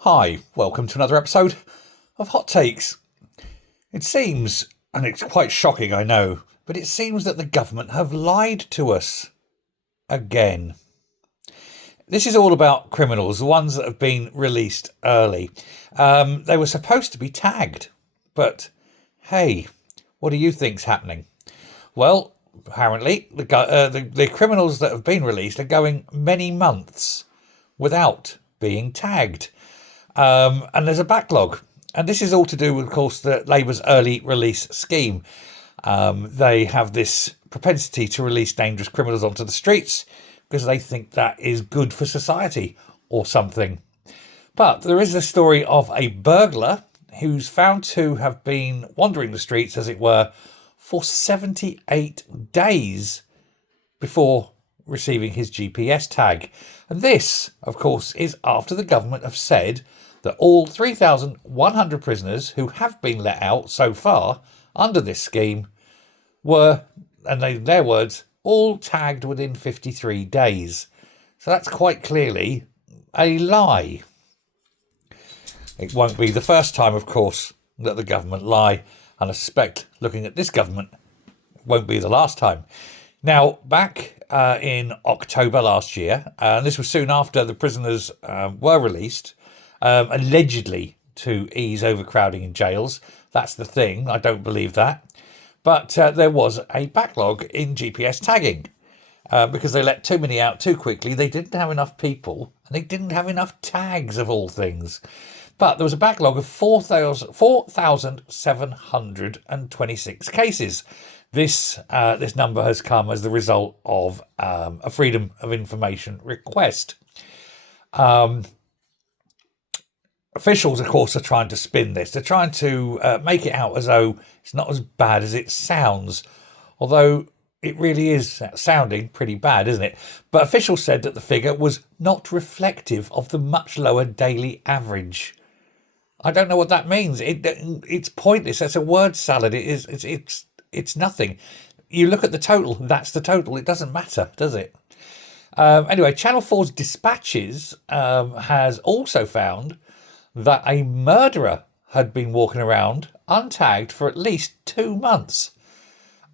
Hi, welcome to another episode of Hot Takes. It seems, and it's quite shocking, I know, but it seems that the government have lied to us again. This is all about criminals, the ones that have been released early. They were supposed to be tagged, but hey, what do you think's happening? Well, apparently the criminals that have been released are going many months without being tagged. And there's a backlog. And this is all to do with, of course, the Labour's early release scheme. They have this propensity to release dangerous criminals onto the streets because they think that is good for society or something. But there is a story of a burglar who's found to have been wandering the streets, as it were, for 78 days before receiving his GPS tag. And this, of course, is after the government have said that all 3,100 prisoners who have been let out so far under this scheme were, and in their words, all tagged within 53 days. So that's quite clearly a lie. It won't be the first time, of course, that the government lie, and I suspect, looking at this government, it won't be the last time. Now, back in October last year, and this was soon after the prisoners were released, allegedly to ease overcrowding in jails. That's the thing. I don't believe that. But there was a backlog in GPS tagging because they let too many out too quickly. They didn't have enough people and they didn't have enough tags, of all things. But there was a backlog of 4,726 cases. This number has come as the result of a Freedom of Information request. Officials, of course, are trying to spin this. They're trying to make it out as though it's not as bad as it sounds, although it really is sounding pretty bad, isn't it? But officials said that the figure was not reflective of the much lower daily average. I don't know what that means. It's pointless. That's a word salad. It's nothing. You look at the total. That's the total. It doesn't matter, does it? Anyway, Channel 4's Dispatches has also found that a murderer had been walking around untagged for at least 2 months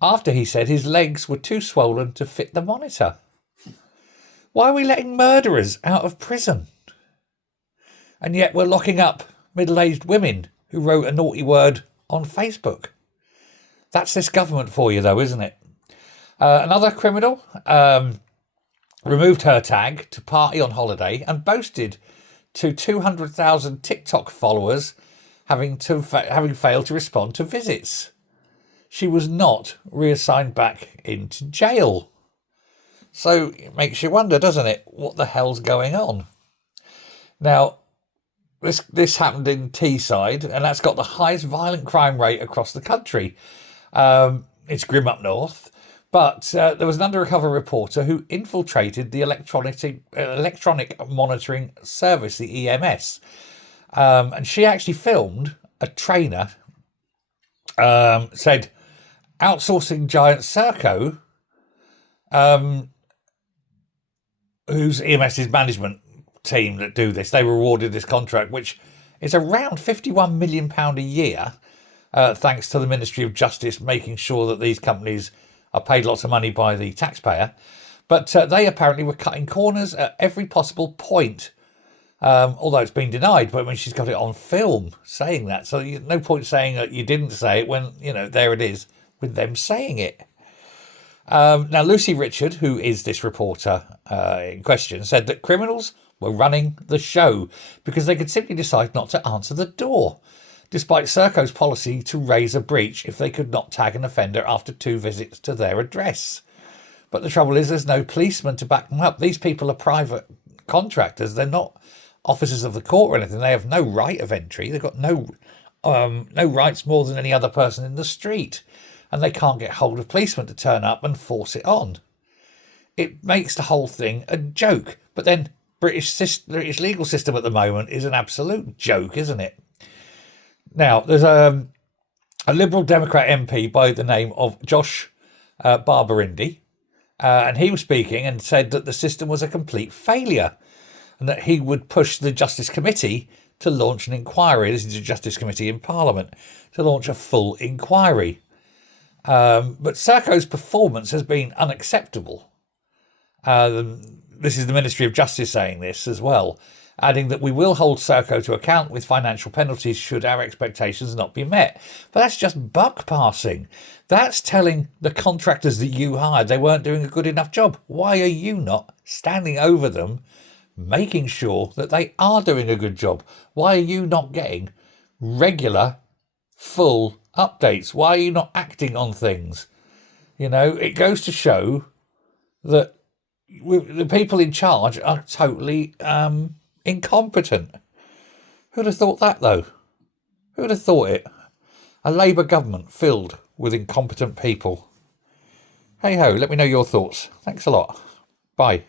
after he said his legs were too swollen to fit the monitor. Why are we letting murderers out of prison? And yet we're locking up middle-aged women who wrote a naughty word on Facebook. That's this government for you, though, isn't it? Another criminal removed her tag to party on holiday and boasted to 200,000 TikTok followers having failed to respond to visits. She was not reassigned back into jail. So it makes you wonder, doesn't it? What the hell's going on? Now, this happened in Teesside, and that's got the highest violent crime rate across the country. It's grim up north. But there was an undercover reporter who infiltrated the electronic monitoring service, the EMS. And she actually filmed a trainer, said, outsourcing giant Serco, whose EMS's management team that do this, they were awarded this contract, which is around £51 million a year, thanks to the Ministry of Justice making sure that these companies are paid lots of money by the taxpayer. But they apparently were cutting corners at every possible point, although it's been denied. But when she's got it on film saying that, so no point saying that you didn't say it when, there it is with them saying it. Now, Lucy Richard, who is this reporter in question, said that criminals were running the show because they could simply decide not to answer the door, despite Serco's policy to raise a breach if they could not tag an offender after 2 visits to their address. But the trouble is there's no policeman to back them up. These people are private contractors. They're not officers of the court or anything. They have no right of entry. They've got no rights more than any other person in the street. And they can't get hold of policemen to turn up and force it on. It makes the whole thing a joke. But then British legal system at the moment is an absolute joke, isn't it? Now, there's a Liberal Democrat MP by the name of Josh Barberindi, and he was speaking and said that the system was a complete failure and that he would push the Justice Committee to launch an inquiry. This is the Justice Committee in Parliament, to launch a full inquiry. But Serco's performance has been unacceptable. This is the Ministry of Justice saying this as well, adding that we will hold Serco to account with financial penalties should our expectations not be met. But that's just buck passing. That's telling the contractors that you hired they weren't doing a good enough job. Why are you not standing over them, making sure that they are doing a good job? Why are you not getting regular, full updates? Why are you not acting on things? You know, it goes to show that the people in charge are totally incompetent. Who'd have thought that, though? Who'd have thought it? A Labour government filled with incompetent people. Hey ho, let me know your thoughts. Thanks a lot. Bye.